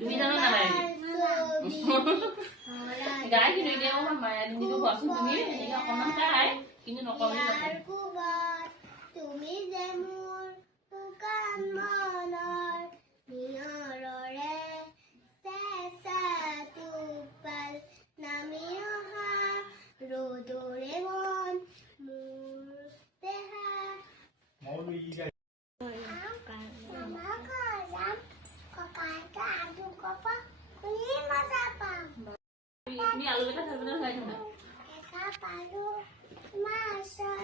তুমি জানো না ভাই গাই কিন্তু এতিয়া মই মায়া দিনটো কোৱাচোন তুমি এনেকৈ অকণমান গাই কিন্তু নকওঁ তুমি যে মোৰ শুকান মনৰ নিয়ৰৰে চেঁচা টোপাল নামি অহা ৰ'দৰে মন মোৰ দেহা তুমি আলু এটা খাবলৈ খাই থাকা দেখা পালো মাছৰ